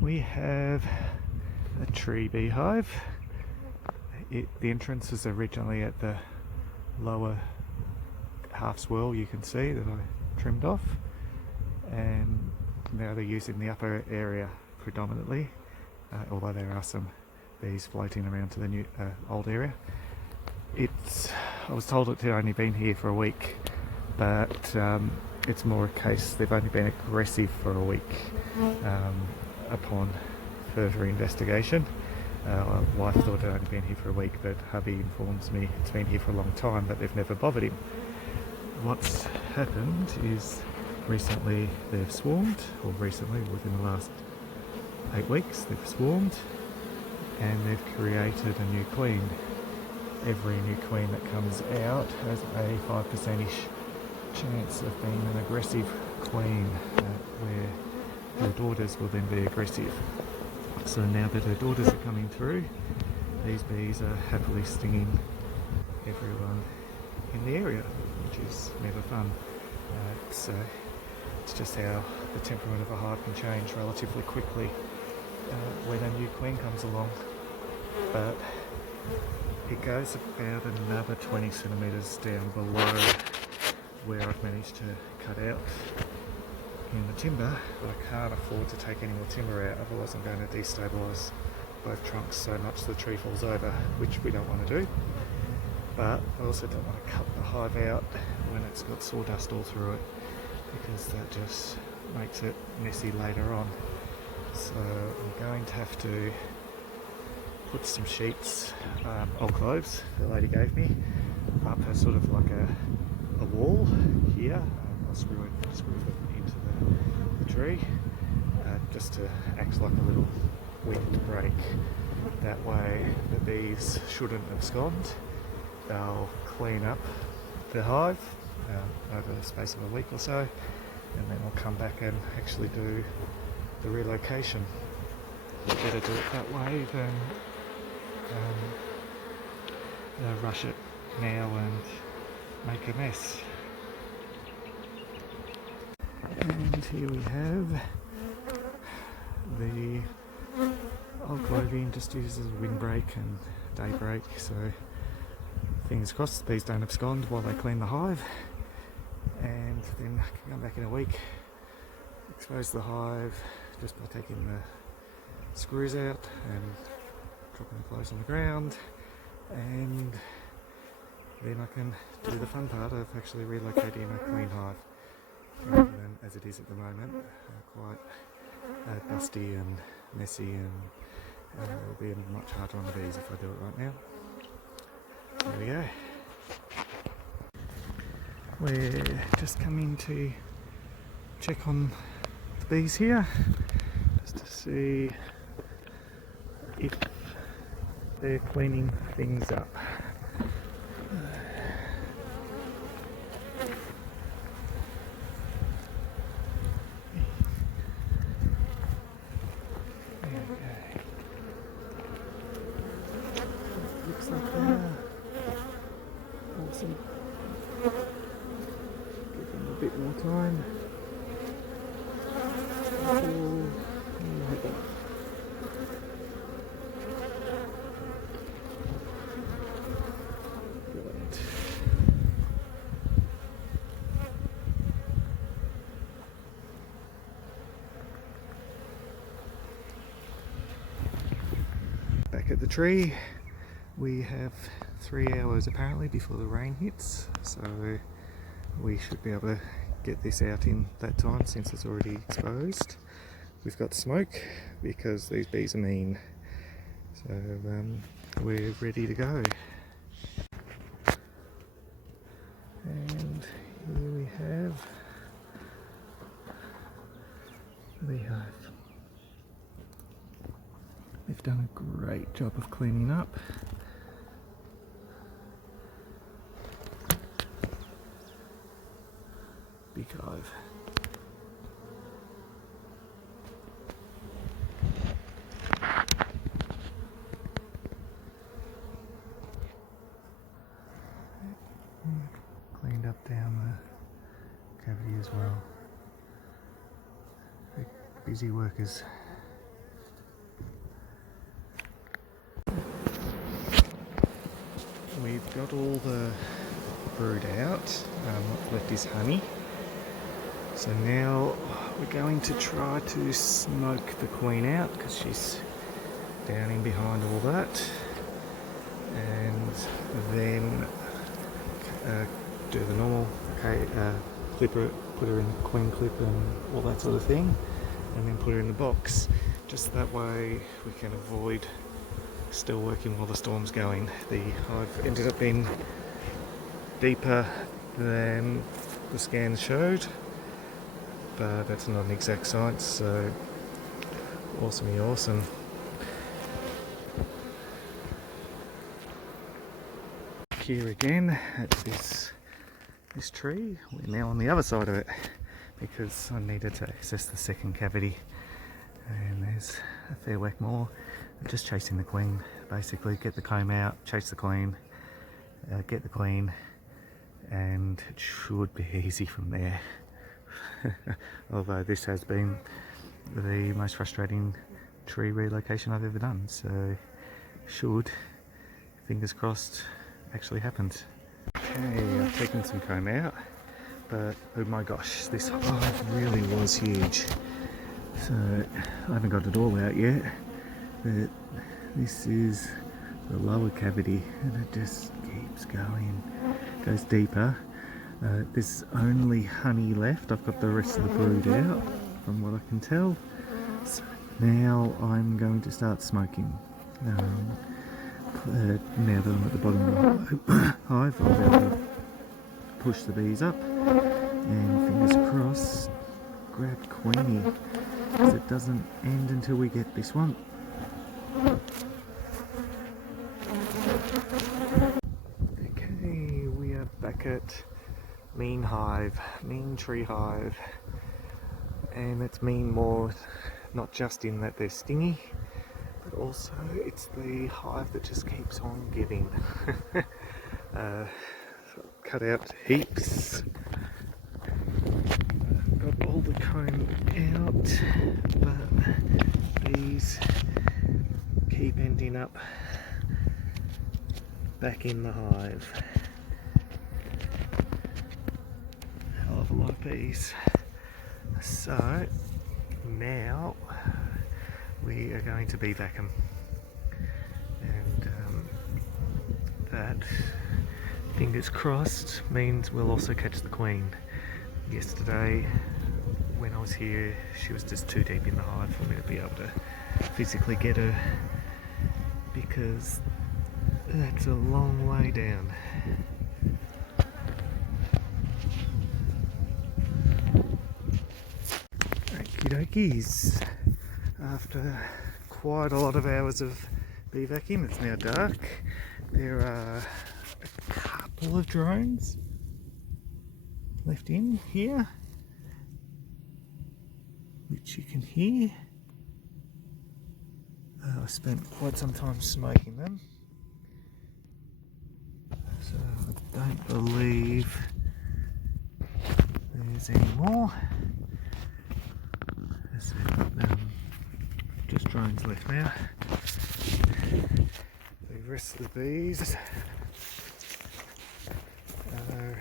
We have a tree beehive. The entrance was originally at the lower half swirl, you can see that I trimmed off, and now they're using the upper area predominantly, although there are some bees floating around to the new old area. I was told it had only been here for a week, but it's more a case they've only been aggressive for a week. Upon further investigation, wife thought it had only been here for a week, but hubby informs me it's been here for a long time, but they've never bothered him. What's happened is recently they've swarmed, or recently within the last 8 weeks they've swarmed, and they've created a new queen. Every new queen that comes out has a 5% chance of being an aggressive queen, where her daughters will then be aggressive. So now that her daughters are coming through, these bees are happily stinging everyone in the area, which is never fun. So it's just how the temperament of a hive can change relatively quickly when a new queen comes along. But it goes about another 20 centimetres down below where I've managed to cut out in the timber, but I can't afford to take any more timber out, otherwise I'm going to destabilise both trunks so much the tree falls over, which we don't want to do. But I also don't want to cut the hive out when it's got sawdust all through it, because that just makes it messy later on. So I'm going to have to put some sheets, old clothes the lady gave me, up a sort of like a wall here. I'll screw them into the tree, just to act like a little wind break. That way the bees shouldn't abscond. They'll clean up the hive over the space of a week or so, and then I'll come back and actually do the relocation. Better do it that way than rush it now and make a mess. And here we have the old clothing, just used as a windbreak and daybreak, so fingers crossed the bees don't abscond while they clean the hive, and then I can come back in a week, expose the hive just by taking the screws out and dropping the clothes on the ground, and then I can do the fun part of actually relocating a clean hive, rather than as it is at the moment, quite dusty and messy, and it'll be much harder on the bees if I do it right now. There we go. We're just coming to check on the bees here, just to see if they're cleaning things up. Looks like they're awesome. Give them a bit more time. Brilliant. Back at the tree, we have 3 hours apparently before the rain hits, so we should be able to get this out in that time since it's already exposed. We've got smoke because these bees are mean, so we're ready to go. And here we have Beehive. They've done a great job of cleaning up. Beehive. Cleaned up down the cavity as well. Busy workers. got all the brood out. What's left is honey. So now we're going to try to smoke the queen out because she's down in behind all that, and then do the normal clip her, put her in the queen clip and all that sort of thing, and then put her in the box. Just that way we can avoid still working while the storm's going. The hive ended up being deeper than the scans showed, but that's not an exact science, so awesome. Here again at this tree. We're now on the other side of it because I needed to access the second cavity, and there's a fair whack more. I'm just chasing the queen, basically. Get the comb out, chase the queen, get the queen, and it should be easy from there. Although this has been the most frustrating tree relocation I've ever done, so should, fingers crossed, actually happens. Okay, I've taken some comb out, but oh my gosh, this hive really was huge. So I haven't got it all out yet, but this is the lower cavity and it just keeps going, goes deeper. There's only honey left. I've got the rest of the brood out from what I can tell. So now I'm going to start smoking. Now that I'm at the bottom of the hive, I'll be able to push the bees up and fingers crossed grab Queenie, because it doesn't end until we get this one. Okay, we are back at Mean Hive, Mean Tree Hive, and it's mean more not just in that they're stingy, but also it's the hive that just keeps on giving. Cut out heaps, got all the comb out, but these keep ending up back in the hive. Hell of a lot of bees. So now we are going to bee vacuum, and that, fingers crossed, means we'll also catch the queen. Yesterday when I was here, she was just too deep in the hive for me to be able to physically get her, because that's a long way down. Okie dokies. After quite a lot of hours of bee vacuum, it's now dark. There are a couple of drones left in here, which you can hear. I spent quite some time smoking them, so I don't believe there's any more. There's just drones left now. The rest of the bees are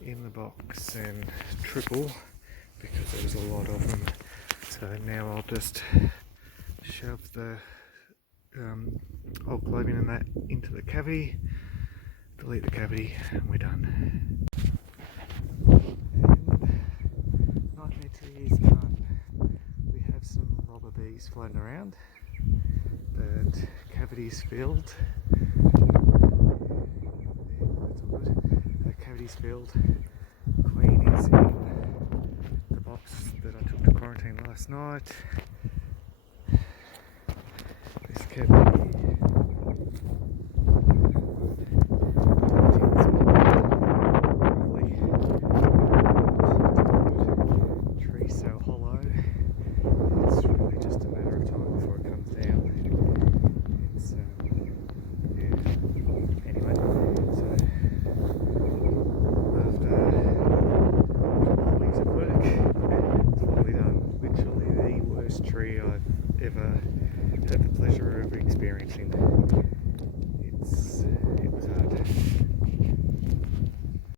in the box and triple because there was a lot of them. So now I'll just shove the old clothing and that into the cavity, delete the cavity, and we're done. And nightmare tea is done. We have some robber bees floating around, but cavities filled. That's all good. Cavities filled. Queen is in the box that I took to quarantine last night. This cavity tree so hollow. It's really just a matter of time before it comes down. It's yeah. Anyway, so after a couple of weeks of work, it's finally done. Literally the worst tree I've ever had the pleasure of experiencing.